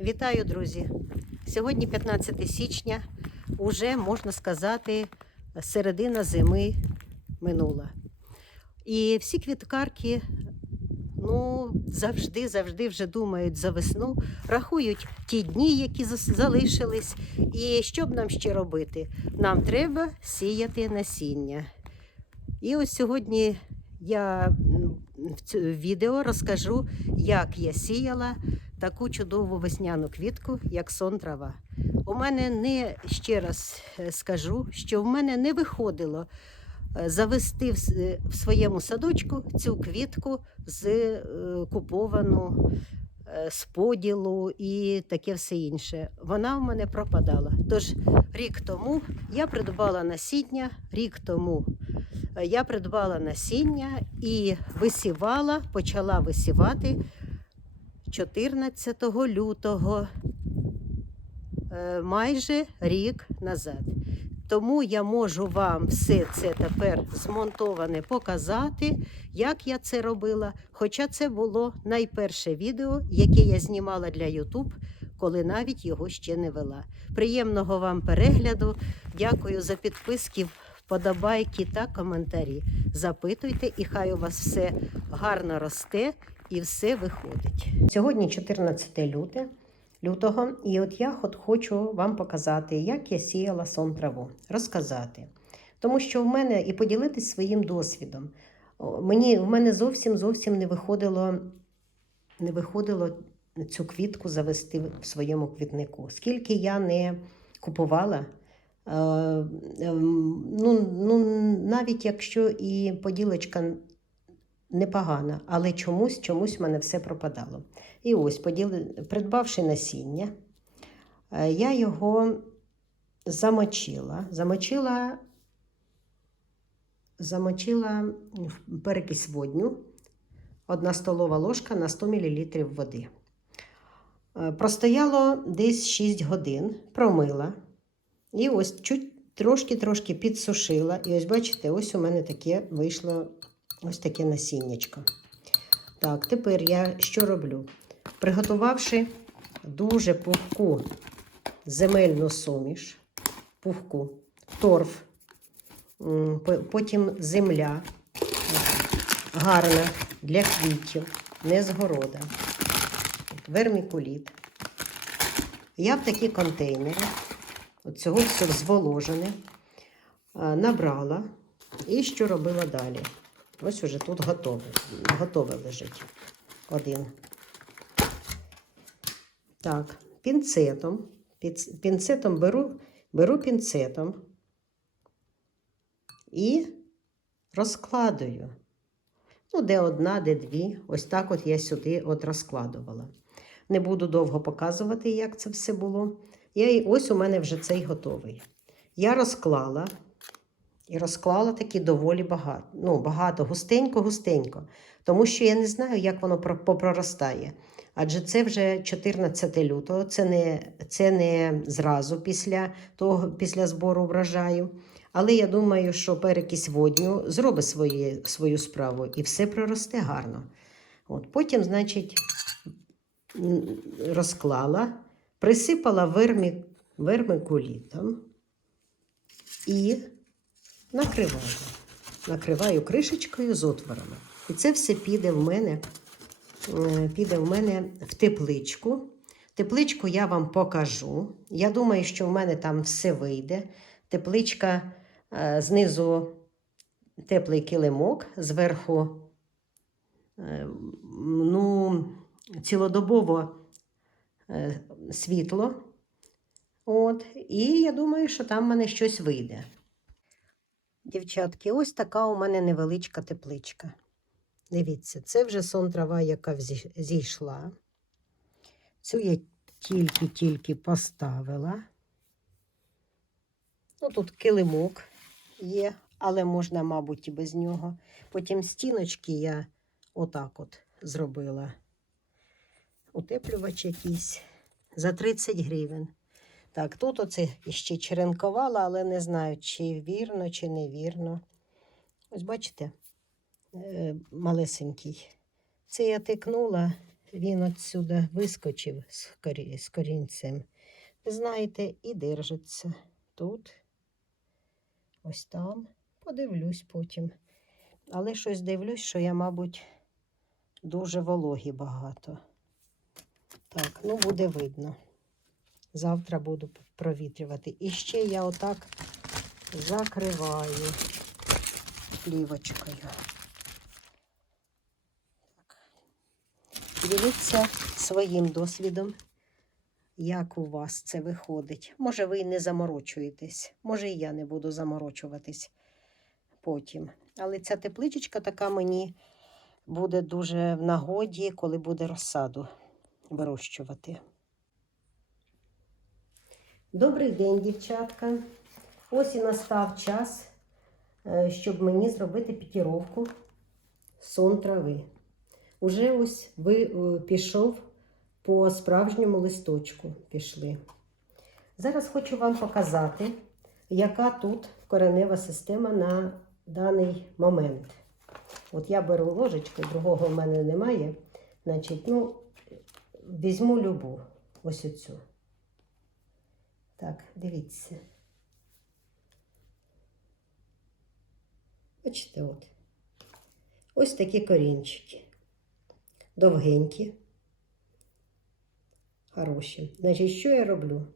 Вітаю, друзі! Сьогодні 15 січня, уже можна сказати, середина зими минула. І всі квіткарки ну, завжди, завжди вже думають за весну, рахують ті дні, які залишились. І що б нам ще робити? Нам треба сіяти насіння. І ось сьогодні я в цьому відео розкажу, як я сіяла таку чудову весняну квітку, як сон трава. У мене не ще раз е, скажу, що в мене не виходило е, завести в, в своєму садочку цю квітку з е, куповану е, з поділу і таке все інше. Вона в мене пропадала. Тож рік тому я придбала насіння, рік тому е, я придбала насіння і висівала, почала висівати 14 лютого, е, майже рік назад. Тому я можу вам все це тепер змонтоване показати, як я це робила. Хоча це було найперше відео, яке я знімала для YouTube, коли навіть його ще не вела. Приємного вам перегляду. Дякую за підписки, вподобайки та коментарі. Запитуйте, і хай у вас все гарно росте і все виходить. Сьогодні 14 люте, лютого, і от я от хочу вам показати, як я сіяла сон траву, розказати. Тому що в мене і поділитись своїм досвідом. Мені, в мене зовсім зовсім не виходило, не виходило цю квітку завести в своєму квітнику. Скільки я не купувала, е, ем, ну, ну, навіть якщо і поділочка непогана, але чомусь, чомусь в мене все пропадало. І ось, поділи, придбавши насіння, е, я його замочила, замочила, замочила перекись водню, одна столова ложка на 100 мл води. Е, Простояло десь 6 годин, промила. І ось чуть трошки-трошки підсушила. І ось бачите, ось у мене таке вийшло ось таке насіннячко. Так, тепер я що роблю? Приготувавши дуже пухку земельну суміш, пухку, торф, потім земля гарна для квітів, не з города, вермікуліт. Я в такі контейнери, цього все зволожене, набрала і що робила далі. Ось уже тут готове, готове лежить один. Так, пінцетом. Пінцетом беру, беру пінцетом і розкладую. Ну, де одна, де дві. Ось так от я сюди от розкладувала. Не буду довго показувати, як це все було. Я, ось у мене вже цей готовий. Я розклала і розклала таки доволі багато. Ну, багато, густенько-густенько. Тому що я не знаю, як воно попроростає. Адже це вже 14 лютого, це не, це не зразу після, того, після збору врожаю. Але я думаю, що перекись водню зробить свої, свою справу і все проросте гарно. От, потім, значить, розклала, присипала вермі, вермикулітом і накриваю. Накриваю кришечкою з отворами. І це все піде в мене, е, піде в мене в тепличку. Тепличку я вам покажу. Я думаю, що в мене там все вийде. Тепличка е, знизу теплий килимок, зверху е, ну, цілодобово світло. От, і я думаю, що там в мене щось вийде. Дівчатки, ось така у мене невеличка тепличка. Дивіться, це вже сон трава, яка зійшла. Цю я тільки-тільки поставила. Ну, тут килимок є, але можна, мабуть, і без нього. Потім стіночки я отак от зробила. Утеплювач якийсь за 30 гривень. Так, тут оце ще черенкувала, але не знаю, чи вірно, чи невірно. Ось бачите, е, малесенький. Це я тикнула він отсюда вискочив з, корінцем. Знаєте, і держиться тут, ось там. Подивлюсь потім. Але щось дивлюсь, що я, мабуть, дуже вологі багато. Так, ну буде видно. Завтра буду провітрювати. І ще я отак закриваю плівочкою. Діліться своїм досвідом, як у вас це виходить. Може, ви не заморочуєтесь, може, і я не буду заморочуватись потім. Але ця тепличечка така мені буде дуже в нагоді, коли буде розсаду вирощувати. Добрий день, дівчатка. Ось і настав час, е, щоб мені зробити пікіровку сон трави. Уже ось ви е, пішов по справжньому листочку. Пішли. Зараз хочу вам показати, яка тут коренева система на даний момент. От я беру ложечку, другого в мене немає. Значить, ну, візьму любу, ось оцю. Так, дивіться. Бачите, от. Ось такі корінчики. Довгенькі. Хороші. Значить, що я роблю?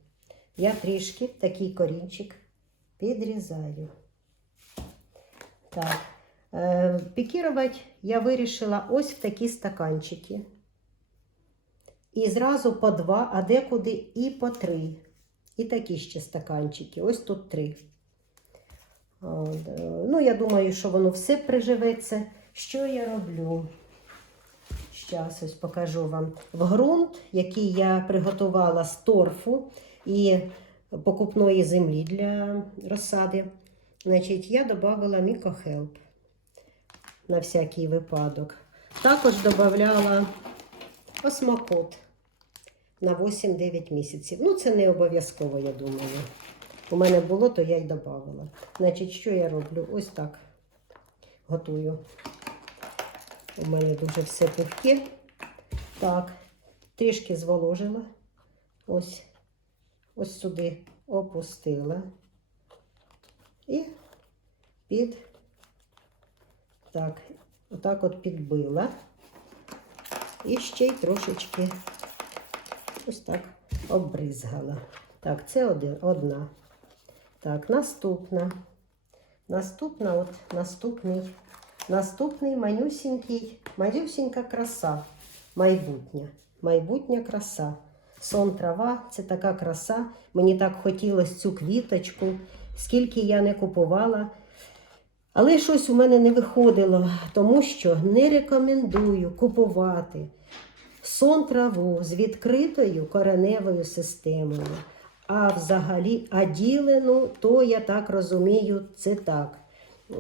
Я трішки такий корінчик підрізаю. Так. Е, пікірувати я вирішила ось в такі стаканчики. І зразу по два, а декуди і по три. І такі ще стаканчики. Ось тут три. Е, Ну, я думаю, що воно все приживеться. Що я роблю? Зараз ось покажу вам. В ґрунт, який я приготувала з торфу і покупної землі для розсади, значить, я додавала мікохелп на всякий випадок. Також додавала осмокот на 8-9 місяців. Ну, це не обов'язково, я думаю. У мене було, то я й додавала. Значить, що я роблю? Ось так готую. У мене дуже все пухке. Так, трішки зволожила. Ось, ось сюди опустила. І під, так, отак от підбила. І ще й трошечки ось так обризгала. Так, це один, одна. Так, наступна. Наступна, от наступний. Наступний манюсінький, манюсінька краса. Майбутня. Майбутня краса. Сон трава це така краса. Мені так хотілося цю квіточку, скільки я не купувала. Але щось у мене не виходило, тому що не рекомендую купувати сон траву з відкритою кореневою системою. А взагалі, а ділену, то я так розумію, це так.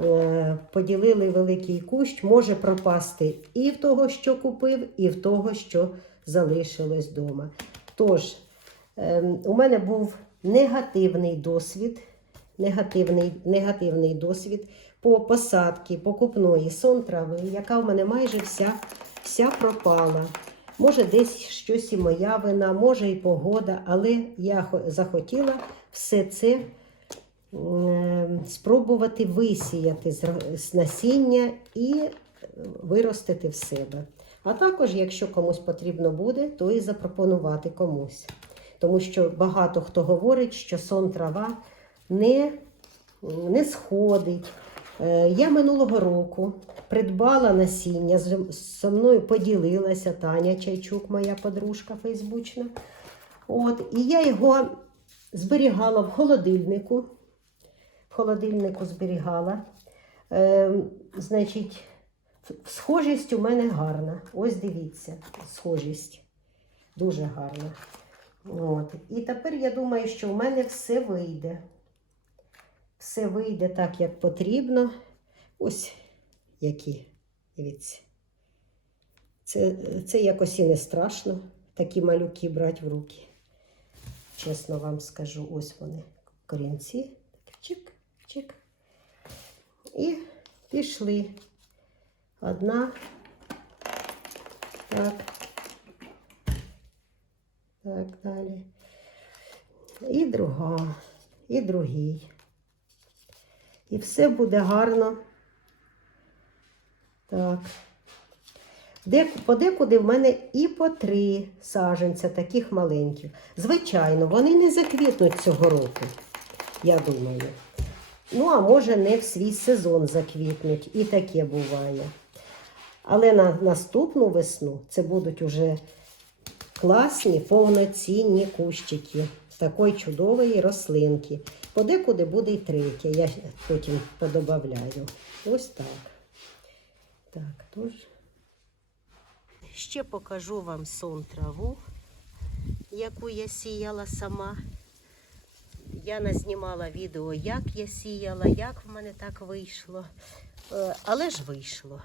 Е, Поділили великий кущ, може пропасти і в того, що купив, і в того, що залишилось вдома. Тож, е, у мене був негативний досвід, негативний, негативний досвід по посадці покупної сон трави, яка в мене майже вся, вся пропала. Може, десь щось і моя вина, може і погода, але я захотіла все це спробувати висіяти з насіння і е, виростити в себе. А також, якщо комусь потрібно буде, то і запропонувати комусь. Тому що багато хто говорить, що сон трава не, не сходить. Е, Я минулого року придбала насіння, зі мною поділилася Таня Чайчук, моя подружка фейсбучна. От, і я його зберігала в холодильнику. В холодильнику зберігала. Е, значить, схожість у мене гарна. Ось дивіться, схожість. Дуже гарна. От. І тепер я думаю, що в мене все вийде. Все вийде так, як потрібно. Ось які. Дивіться. Це, це якось і не страшно, такі малюки брати в руки. Чесно вам скажу, ось вони корінці. Так, чик, чик. І пішли. Одна, так, Так, далі. І друга, і другий. І все буде гарно. Так. Де, подекуди в мене і по три саженця таких маленьких. Звичайно, вони не заквітнуть цього року, я думаю. Ну, а може, не в свій сезон заквітнуть. І таке буває. Але на наступну весну це будуть уже класні, повноцінні кущики такої чудової рослинки. Подекуди буде й третя, я потім подобавляю. Ось так. Так, тож. Ще покажу вам сон траву, яку я сіяла сама. Я назнімала відео, як я сіяла, як в мене так вийшло. Е, Але ж вийшло.